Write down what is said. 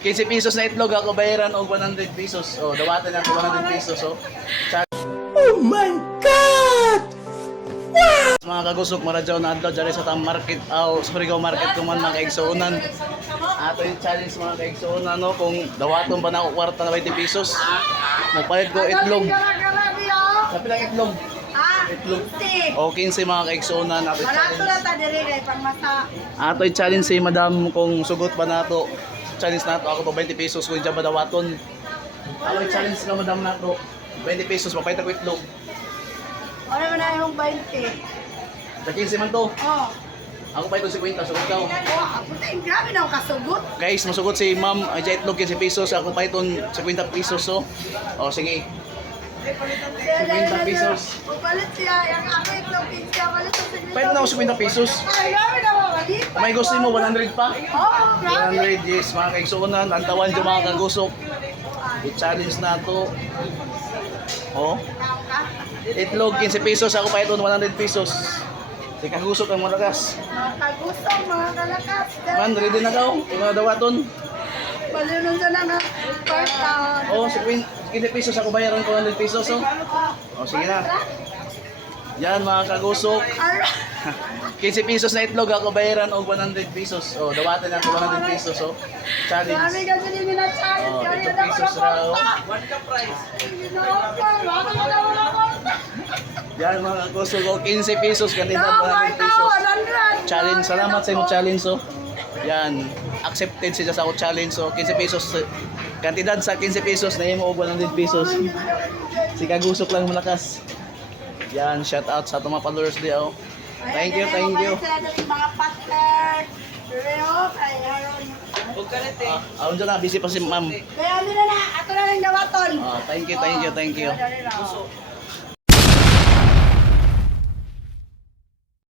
15 pesos na itlog ako bayaran og 100 pesos. Oh, dawatan ako 100 pesos. Oh. Oh my God! Mga kagusok maradyaw na adlaw diri sa tam market Surigao market kung man mga kaigsuonan. Ato yung challenge mga kaigsuonan no kung dawaton ba na ako kwarta na 20 pesos. Magpalit ko itlog. Sabi lang itlog. Itlog. O 15 mga kaigsuonan ato yung Barato na challenge. ta diri kay pangmasa. Ato yung challenge si madam kung sugot ba nato. Challenge nato ako to 20 pesos kung diyan ba dawaton. Ato yung challenge ka madam nato. 20 pesos magpalit ko itlog. Ano man na yung 20? Sa 15 man to. Oh. Ako pa ito 50 sugot ka. Oh, puta, grabe na ako kasugot. Guys, masugot si Ma'am Ajay Itlog 15 pesos. Ako pa itong 50 pesos. So. O, sige. 50 pesos. Upalit siya, yung ako itlog pizza, palit sa siglo. Pwede na ako 50 pesos. Ay, grabe na ako, malipa. May gusto mo 100 pa? Oh, grabe. 100, yes. Mga kaigsunan. Antawan yung mga kagusok. I-challenge na to. O. Itlog 15 pesos. Ako pa itong 100 pesos. Di kagusok ang malakas. Mga kagustong, mga kalakas. Man, ready na ka? Kung mga dawaton. Balunong ka na nga. First town. O, 15 pesos. Ako bayaran ko 100 pesos. O, sige na. Yan mga kagusok. 15 pesos na itlog ako bayaran og 100 pesos. Oh, dawatan ako 100 pesos. Oh. Grabe Challenge. ka din yung na-challenge. Oh, Kaya 8 yun ako pesos na raw. Yan mga kagusok ko 15 pesos kanina 100 pesos. Challenge. Salamat sa imong challenge oh. Yan. Accepted siya sa ako challenge so 15 pesos. Kantidad sa 15 pesos na imo og 100 pesos. Si kagusok lang malakas. Yan, shout out sa mga followers di oh. Thank you, thank you. Mga partner. Pero, kaya Aron dyan na, busy pa si ma'am. Kaya nila na, ato na lang dawaton. Thank you, thank you, thank you. Dali lang.